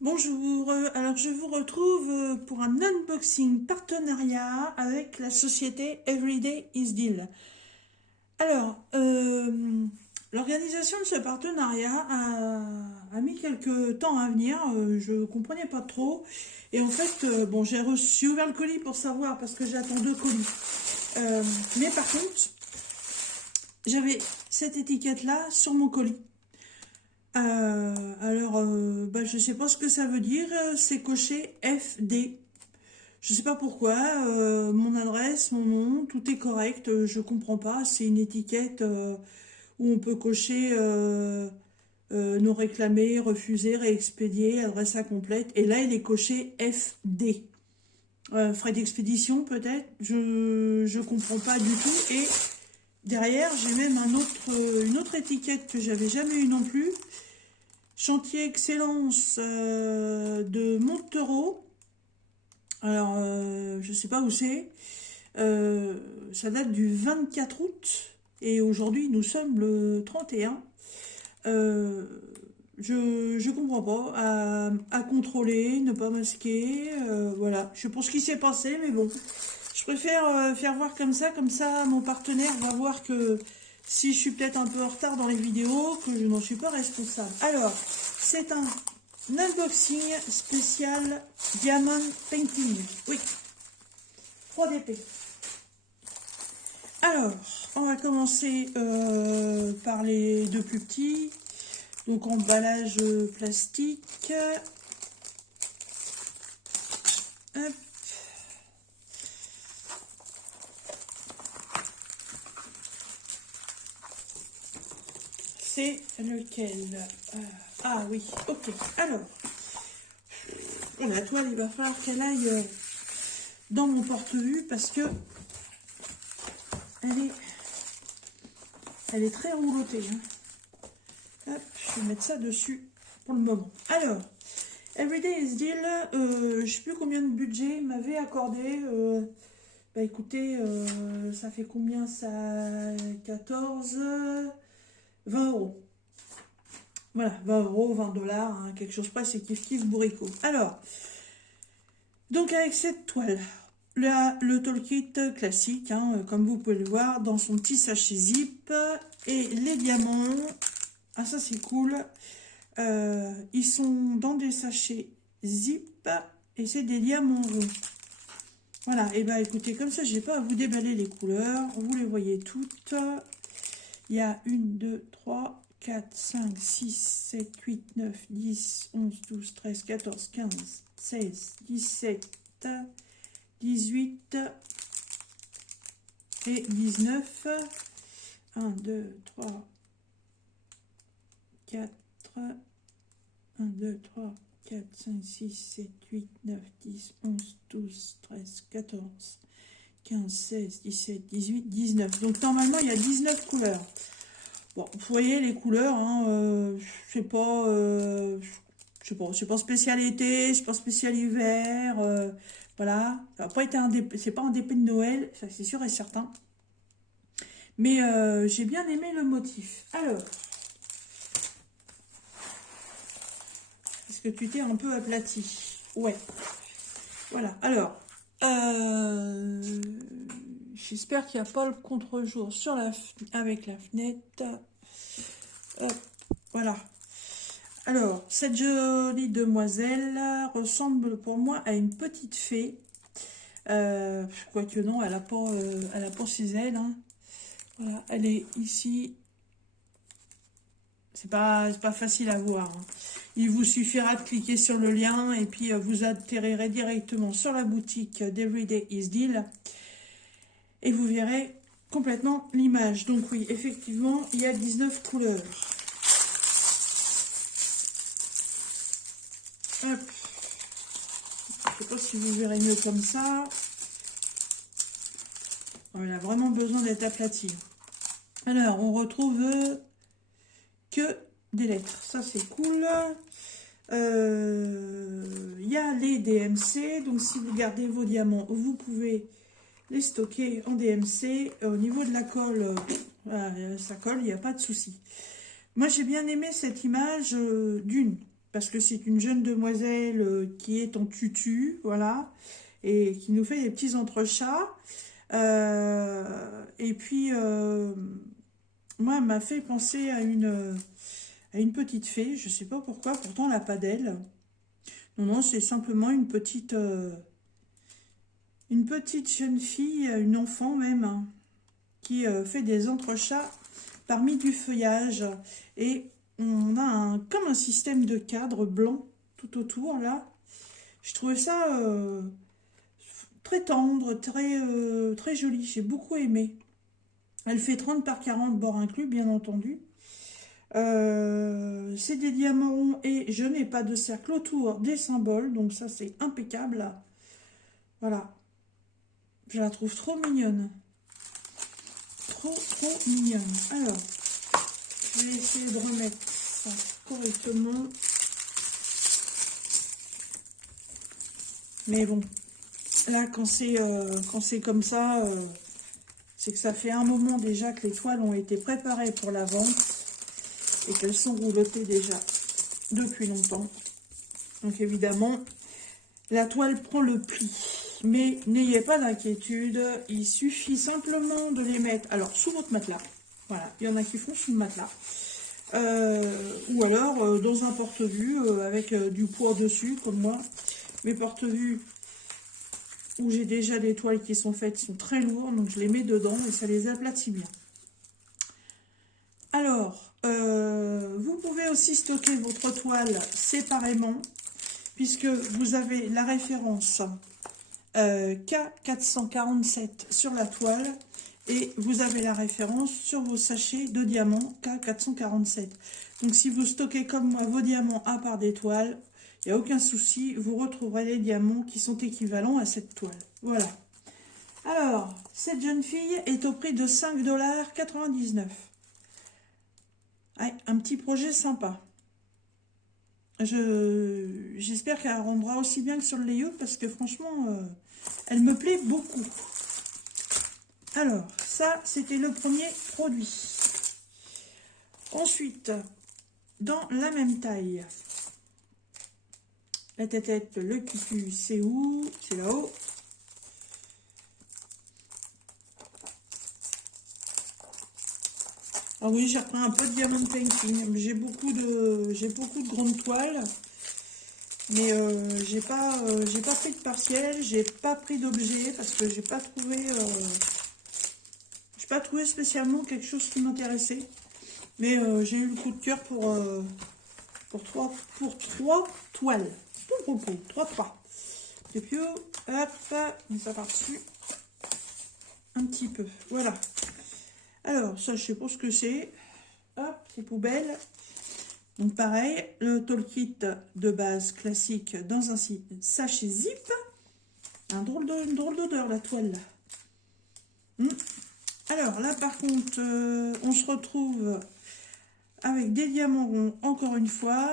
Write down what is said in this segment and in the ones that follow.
Bonjour, alors je vous retrouve pour un unboxing partenariat avec la société Everyday is Deal. Alors, l'organisation de ce partenariat a mis quelques temps à venir, je ne comprenais pas trop. Et en fait, bon, j'ai ouvert le colis pour savoir parce que j'attends deux colis. Mais par contre, j'avais cette étiquette-là sur mon colis. Je sais pas ce que ça veut dire, c'est coché FD. Je sais pas pourquoi, mon adresse, mon nom, tout est correct, je comprends pas. C'est une étiquette où on peut cocher non réclamé, refusé, réexpédié, adresse incomplète. Et là, il est coché FD. Frais d'expédition peut-être, je comprends pas du tout. Et derrière, j'ai même une autre étiquette que j'avais jamais eue non plus. Chantier Excellence de Montereau. Alors, je sais pas où c'est. Ça date du 24 août. Et aujourd'hui, nous sommes le 31. Je comprends pas. À contrôler, ne pas masquer. Voilà. Je sais pas ce qui s'est passé, mais bon. Je préfère faire voir comme ça mon partenaire va voir que si je suis peut-être un peu en retard dans les vidéos, que je n'en suis pas responsable. Alors, c'est un unboxing spécial Diamond Painting. Oui, 3DP. Alors, on va commencer par les deux plus petits. Donc, emballage plastique. Hop. C'est lequel? Ah oui, ok. Alors, la toile, il va falloir qu'elle aille dans mon porte-vue parce que elle est très roulottée. Hein. Hop, je vais mettre ça dessus pour le moment. Alors, Everyday is Deal, je ne sais plus combien de budget il m'avait accordé. Bah écoutez, ça fait combien ça? 14, 20 euros. Voilà, 20 euros, 20 dollars, hein, quelque chose près, c'est kiff kiff bourricot. Alors, donc avec cette toile, le toolkit classique, hein, comme vous pouvez le voir, dans son petit sachet zip, et les diamants, ah ça c'est cool, ils sont dans des sachets zip, et c'est des diamants ronds. Voilà, et bah écoutez, comme ça, j'ai pas à vous déballer les couleurs, vous les voyez toutes. Il y a 1, 2, 3, 4, 5, 6, 7, 8, 9, 10, 11, 12, 13, 14, 15, 16, 17, 18 et 19. 1, 2, 3, 4, 1, 2, 3, 4, 5, 6, 7, 8, 9, 10, 11, 12, 13, 14, 15, 16, 17, 18, 19. Donc normalement, il y a 19 couleurs. Bon, vous voyez les couleurs, hein, je sais pas, c'est pas spécial été, c'est pas spécial hiver, voilà. Ça n'a pas été c'est pas un DP de Noël, ça c'est sûr et certain. Mais j'ai bien aimé le motif. Alors, est-ce que tu t'es un peu aplati? Ouais. Voilà. Alors, j'espère qu'il n'y a pas le contre-jour sur avec la fenêtre. Hop, voilà. Alors, cette jolie demoiselle ressemble pour moi à une petite fée. Quoique non, elle a pas ses ailes. Hein. Voilà, elle est ici. C'est pas facile à voir. Hein. Il vous suffira de cliquer sur le lien et puis vous atterrirez directement sur la boutique d'Everyday is Deal. Et vous verrez complètement l'image. Donc oui, effectivement, il y a 19 couleurs. Hop. Je sais pas si vous verrez mieux comme ça. Elle a vraiment besoin d'être aplatie. Alors, on retrouve que des lettres. Ça, c'est cool. Il y a les DMC. Donc, si vous gardez vos diamants, vous pouvez les stocker en DMC. Au niveau de la colle, ça colle, il n'y a pas de souci. Moi, j'ai bien aimé cette image d'une. parce que c'est une jeune demoiselle qui est en tutu, voilà, et qui nous fait des petits entrechats. Et puis, moi, elle m'a fait penser à une petite fée, je sais pas pourquoi, pourtant elle n'a pas d'aile. Non, non, c'est simplement une petite jeune fille, une enfant même, hein, qui fait des entrechats parmi du feuillage. Et on a comme un système de cadre blanc tout autour, là. Je trouvais ça très tendre, très joli. J'ai beaucoup aimé. Elle fait 30 par 40, bord inclus, bien entendu. C'est des diamants ronds et je n'ai pas de cercle autour des symboles, donc ça c'est impeccable. Voilà, je la trouve trop mignonne. Trop mignonne. Alors, je vais essayer de remettre ça correctement. Mais bon, là quand c'est comme ça, c'est que ça fait un moment déjà que les toiles ont été préparées pour la vente et qu'elles sont roulotées déjà depuis longtemps. Donc évidemment, la toile prend le pli. Mais n'ayez pas d'inquiétude, il suffit simplement de les mettre sur votre matelas. Voilà, il y en a qui font sous le matelas. Ou alors dans un porte-vue avec du poids dessus, comme moi. Mes porte-vues où j'ai déjà des toiles qui sont faites sont très lourds, donc je les mets dedans et ça les aplatit bien. Alors, vous pouvez aussi stocker votre toile séparément, puisque vous avez la référence K447 sur la toile et vous avez la référence sur vos sachets de diamants K447. Donc si vous stockez comme moi vos diamants à part des toiles, il n'y a aucun souci, vous retrouverez les diamants qui sont équivalents à cette toile. Voilà. Alors, cette jeune fille est au prix de 5,99 $. Ouais, un petit projet sympa. J'espère qu'elle rendra aussi bien que sur le layout parce que franchement, elle me plaît beaucoup. Alors, ça, c'était le premier produit. Ensuite, dans la même taille, la tête, le cucu, c'est où? C'est là-haut. Ah oui, j'ai repris un peu de diamond painting. J'ai beaucoup de grandes toiles. Mais j'ai pas pris de partiel, j'ai pas pris d'objet parce que j'ai pas trouvé spécialement quelque chose qui m'intéressait. Mais j'ai eu le coup de cœur pour trois toiles. Tout propos, trois. Et puis hop, on ça par-dessus un petit peu. Voilà. Alors, ça, je sais pas ce que c'est. Hop, c'est poubelle. Donc pareil, le tool kit de base classique dans un sachet zip. Une drôle d'odeur la toile là. Alors là par contre, on se retrouve avec des diamants ronds encore une fois.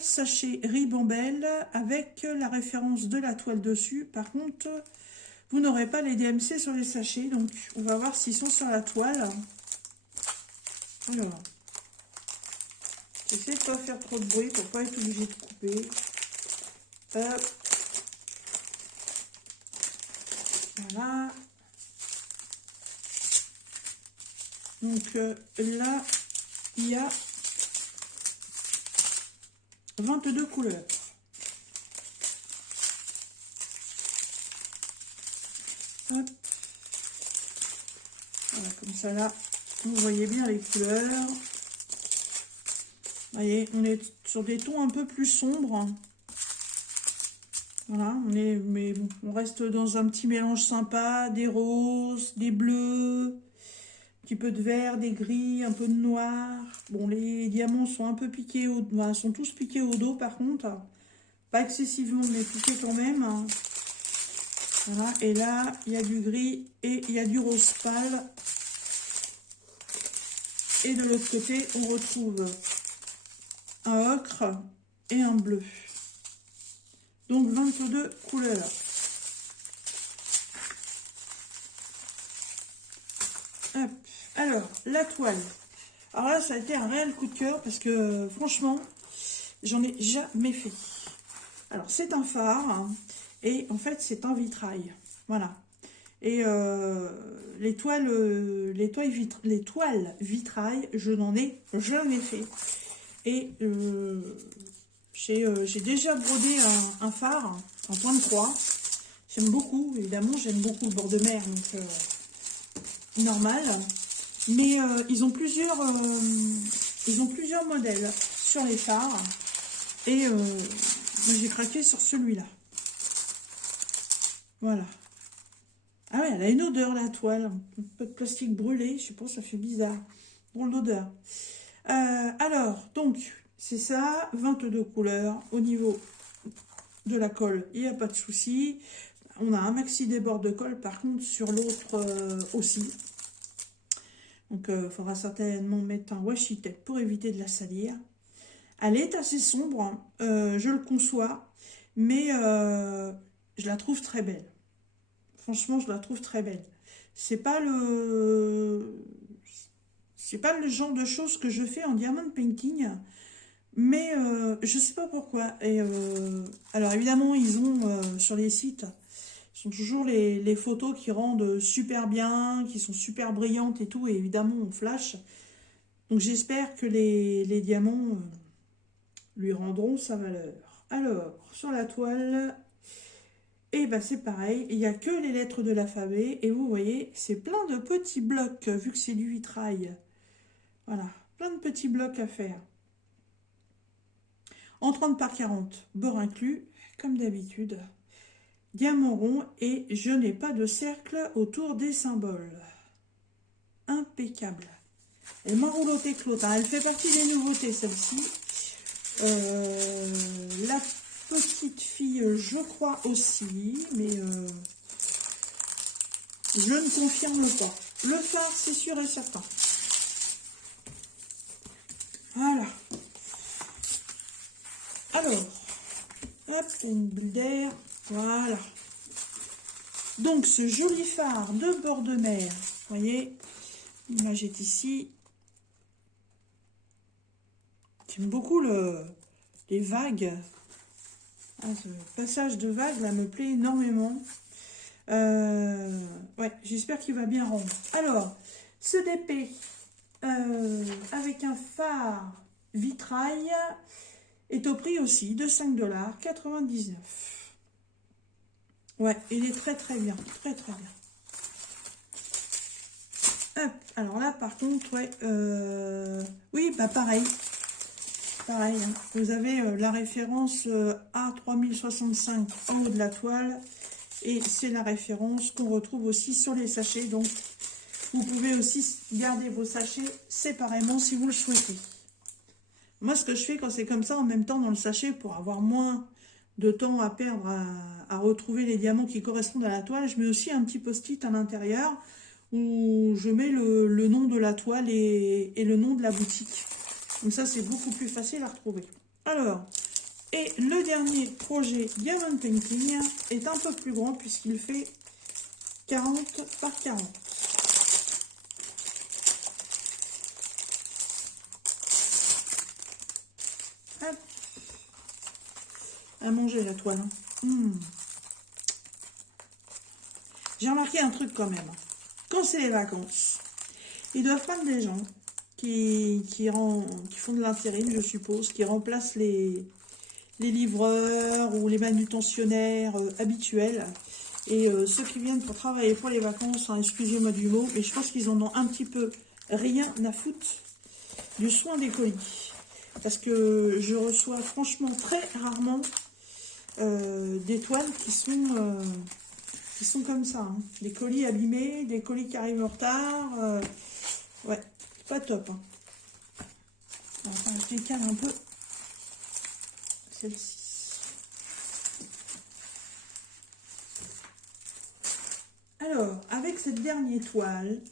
Sachet ribambelle avec la référence de la toile dessus. Par contre, vous n'aurez pas les DMC sur les sachets. Donc on va voir s'ils sont sur la toile. Alors. J'essaie de ne pas faire trop de bruit pour pas être obligé de couper. Hop. Voilà. Donc là, il y a 22 couleurs. Hop. Voilà, comme ça là, vous voyez bien les couleurs. Vous voyez, on est sur des tons un peu plus sombres. Voilà, mais bon, on reste dans un petit mélange sympa, des roses, des bleus, un petit peu de vert, des gris, un peu de noir. Bon, les diamants sont un peu piqués sont tous piqués au dos par contre. Pas excessivement, mais piqués quand même. Voilà, et là, il y a du gris et il y a du rose pâle. Et de l'autre côté, on retrouve un ocre et un bleu. Donc 22 couleurs. Hop. Alors, la toile. Alors là, ça a été un réel coup de cœur parce que franchement, j'en ai jamais fait. Alors, c'est un phare, hein, et en fait, c'est un vitrail. Voilà. Et les toiles vitrail, je n'en ai jamais fait. Et j'ai déjà brodé un phare en point de croix. J'aime beaucoup, évidemment, j'aime beaucoup le bord de mer, donc normal. Mais ils ont plusieurs modèles sur les phares. Et j'ai craqué sur celui-là. Voilà. Ah ouais, elle a une odeur, la toile. Un peu de plastique brûlé, je sais pas, ça fait bizarre. Drôle d'odeur. Alors, donc, c'est ça, 22 couleurs. Au niveau de la colle, il n'y a pas de souci. On a un maxi débord de colle, par contre, sur l'autre aussi. Donc, il faudra certainement mettre un washi tape pour éviter de la salir. Elle est assez sombre, hein, je le conçois, mais je la trouve très belle. Franchement, je la trouve très belle. C'est pas le genre de choses que je fais en diamond painting, mais je sais pas pourquoi. Et alors évidemment, ils ont sur les sites, ce sont toujours les photos qui rendent super bien, qui sont super brillantes et tout, et évidemment on flash. Donc j'espère que les diamants lui rendront sa valeur. Alors, sur la toile, et ben c'est pareil, il n'y a que les lettres de l'alphabet, et vous voyez, c'est plein de petits blocs, vu que c'est du vitrail. Voilà, plein de petits blocs à faire. En 30 par 40, bord inclus, comme d'habitude. Diamant rond, et je n'ai pas de cercle autour des symboles. Impeccable. Elle m'a rouloté que l'autre, hein. Elle fait partie des nouveautés, celle-ci. La petite fille, je crois aussi, mais je ne confirme pas. Le phare, c'est sûr et certain. Voilà. Alors, hop, une bulle d'air. Voilà. Donc, ce joli phare de bord de mer, vous voyez, l'image est ici. J'aime beaucoup les vagues. Ah, ce passage de vagues, là, me plaît énormément. Ouais, j'espère qu'il va bien rendre. Alors, ce DP avec un phare vitrail est au prix aussi de 5,99 $. Ouais, il est très très bien, très très bien. Hop, alors là par contre, ouais, oui, bah pareil. Pareil, hein. Vous avez la référence A3065 en haut de la toile. Et c'est la référence qu'on retrouve aussi sur les sachets. Donc, vous pouvez aussi garder vos sachets séparément si vous le souhaitez. Moi, ce que je fais quand c'est comme ça, en même temps dans le sachet, pour avoir moins de temps à perdre à retrouver les diamants qui correspondent à la toile, je mets aussi un petit post-it à l'intérieur où je mets le nom de la toile et le nom de la boutique. Comme ça, c'est beaucoup plus facile à retrouver. Alors, et le dernier projet Diamond Painting est un peu plus grand puisqu'il fait 40 par 40. Hop. À manger la toile. J'ai remarqué un truc quand même. Quand c'est les vacances, ils doivent prendre des gens qui font de l'intérim, je suppose, qui remplacent les livreurs ou les manutentionnaires habituels. Et ceux qui viennent pour travailler pour les vacances, hein, excusez-moi du mot, mais je pense qu'ils en ont un petit peu rien à foutre du soin des colis. Parce que je reçois franchement très rarement des toiles qui sont comme ça. Hein. Des colis abîmés, des colis qui arrivent en retard. Ouais, pas top. Hein. Alors, je décale un peu celle-ci. Alors, avec cette dernière toile,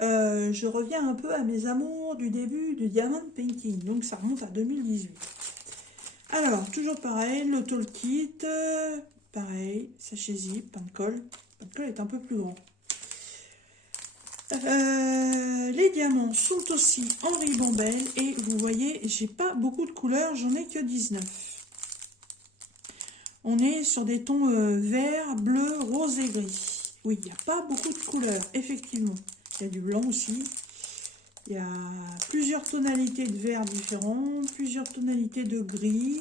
je reviens un peu à mes amours du début du Diamond Painting. Donc, ça remonte à 2018. Alors, toujours pareil, le toolkit, pareil, sachet zip, pain de colle. Le pain de colle est un peu plus grand. Les diamants sont aussi en ribambelle et vous voyez, j'ai pas beaucoup de couleurs, j'en ai que 19. On est sur des tons vert, bleu, rose et gris. Oui, il n'y a pas beaucoup de couleurs, effectivement. Il y a du blanc aussi. Il y a plusieurs tonalités de vert différents, plusieurs tonalités de gris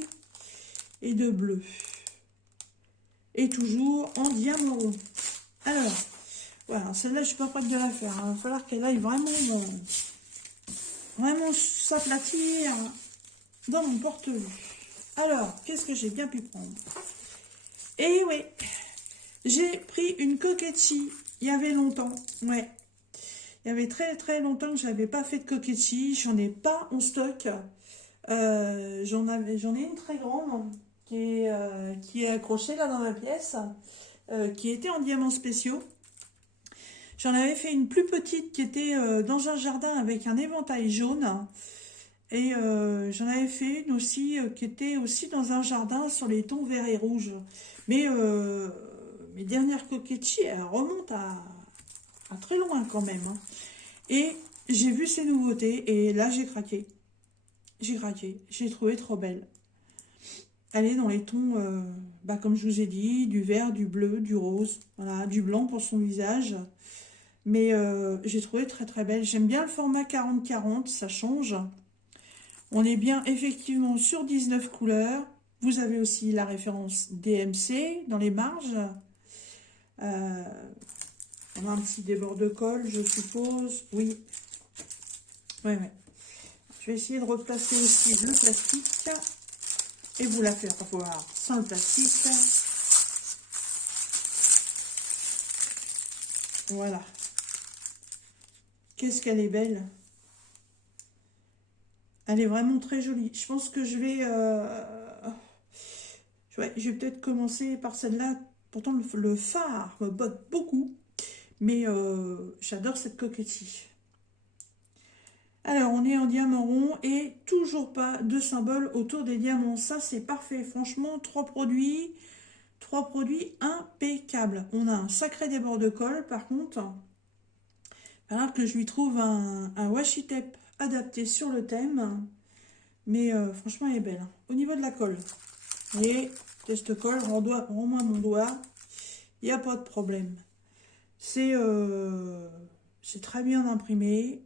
et de bleu. Et toujours en diamant rond. Alors, voilà, celle-là, je ne suis pas prête de la faire. Il va falloir qu'elle aille vraiment s'aplatir dans mon porte-vue. Alors, qu'est-ce que j'ai bien pu prendre? Et oui, j'ai pris une Kokechi il y avait longtemps. Ouais, il y avait très très longtemps que je n'avais pas fait de Kokechi. J'en ai pas en stock. J'en ai une très grande qui est accrochée là dans ma pièce, qui était en diamants spéciaux. J'en avais fait une plus petite qui était dans un jardin avec un éventail jaune. Et j'en avais fait une aussi qui était aussi dans un jardin sur les tons vert et rouge. Mais mes dernières Kokechi, elles remontent à très loin quand même. Hein. Et j'ai vu ces nouveautés et là j'ai craqué. J'ai craqué. J'ai trouvé trop belle. Elle est dans les tons, comme je vous ai dit, du vert, du bleu, du rose, voilà, du blanc pour son visage. Mais j'ai trouvé très très belle. J'aime bien le format 40-40, ça change. On est bien effectivement sur 19 couleurs. Vous avez aussi la référence DMC dans les marges. On a un petit débord de colle, je suppose. Oui. Ouais. Je vais essayer de replacer aussi le plastique. Et vous la faire voir sans le plastique. Voilà. Qu'est-ce qu'elle est belle. Elle est vraiment très jolie. Je pense que je vais peut-être commencer par celle-là. Pourtant, le phare me botte beaucoup. Mais j'adore cette Kokechi. Alors, on est en diamant rond et toujours pas de symbole autour des diamants. Ça, c'est parfait. Franchement, trois produits impeccables. On a un sacré débord de colle, par contre. Alors que je lui trouve un washi tape adapté sur le thème. Mais franchement, elle est belle. Hein. Au niveau de la colle. Et test colle, rends-moi mon doigt. Il n'y a pas de problème. C'est très bien imprimé.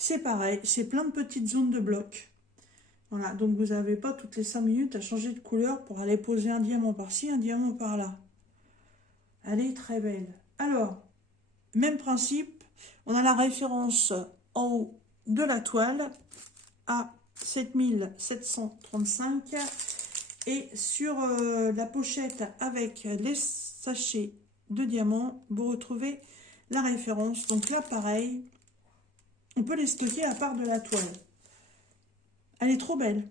C'est pareil, c'est plein de petites zones de blocs. Voilà, donc vous n'avez pas toutes les 5 minutes à changer de couleur pour aller poser un diamant par-ci, un diamant par-là. Elle est très belle. Alors, même principe, on a la référence en haut de la toile à 7735 et sur la pochette avec les sachets de diamants, vous retrouvez la référence. Donc là, pareil, on peut les stocker à part de la toile. Elle est trop belle.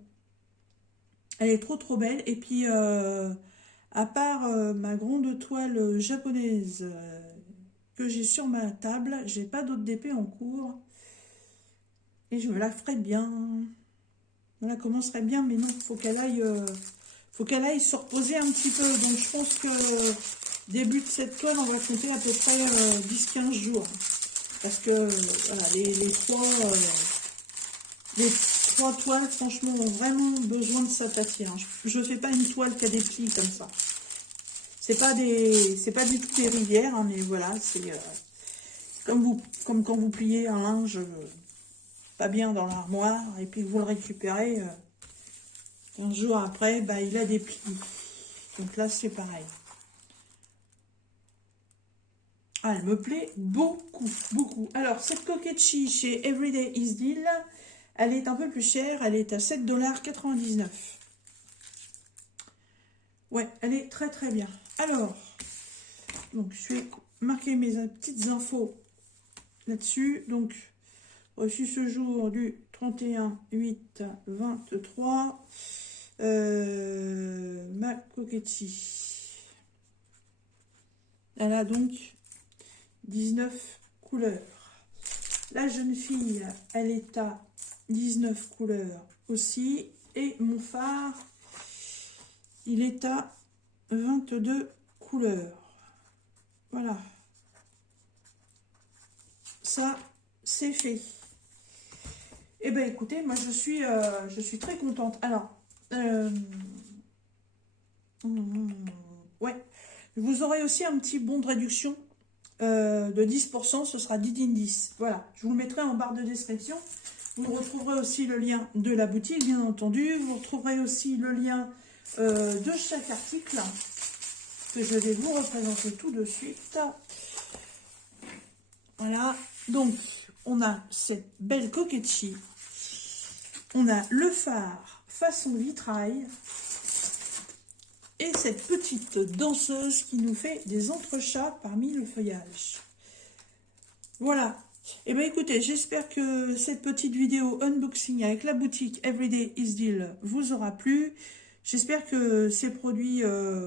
Elle est trop belle. Et puis, à part ma grande toile japonaise que j'ai sur ma table, j'ai pas d'autres DP en cours. Et je me la ferai bien. Je la commencerai bien, mais non, faut qu'elle aille se reposer un petit peu. Donc, je pense que début de cette toile, on va compter à peu près 10-15 jours. Parce que voilà, les trois toiles, franchement, ont vraiment besoin de s'aplatir. Je ne fais pas une toile qui a des plis comme ça. C'est pas du tout des rivières, hein, mais voilà, c'est comme quand vous pliez un linge pas bien dans l'armoire et puis que vous le récupérez 15 jours après, il a des plis. Donc là, c'est pareil. Ah, elle me plaît beaucoup, beaucoup. Alors, cette Kokechi chez Everyday is Deal, elle est un peu plus chère. Elle est à 7,99 $. Ouais, elle est très très bien. Alors, donc je vais marquer mes petites infos là-dessus. Donc, reçu ce jour du 31/8/23. Ma Kokechi. Elle a donc 19 couleurs. La jeune fille, elle est à 19 couleurs aussi. Et mon phare, il est à 22 couleurs. Voilà. ça, c'est fait. Eh bien, écoutez, moi, je suis très contente. Alors, ouais, vous aurez aussi un petit bon de réduction de 10%, ce sera Didindis. Voilà, je vous le mettrai en barre de description. Vous retrouverez aussi le lien de la boutique, bien entendu. Vous retrouverez aussi le lien de chaque article que je vais vous représenter tout de suite. Voilà, donc on a cette belle coquetchi. On a le phare façon vitrail. Et cette petite danseuse qui nous fait des entrechats parmi le feuillage. Voilà. Et bien écoutez, j'espère que cette petite vidéo unboxing avec la boutique Everyday is Deal vous aura plu. J'espère que ces produits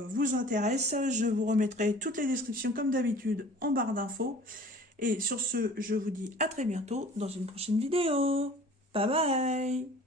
vous intéressent. Je vous remettrai toutes les descriptions comme d'habitude en barre d'infos. Et sur ce, je vous dis à très bientôt dans une prochaine vidéo. Bye bye!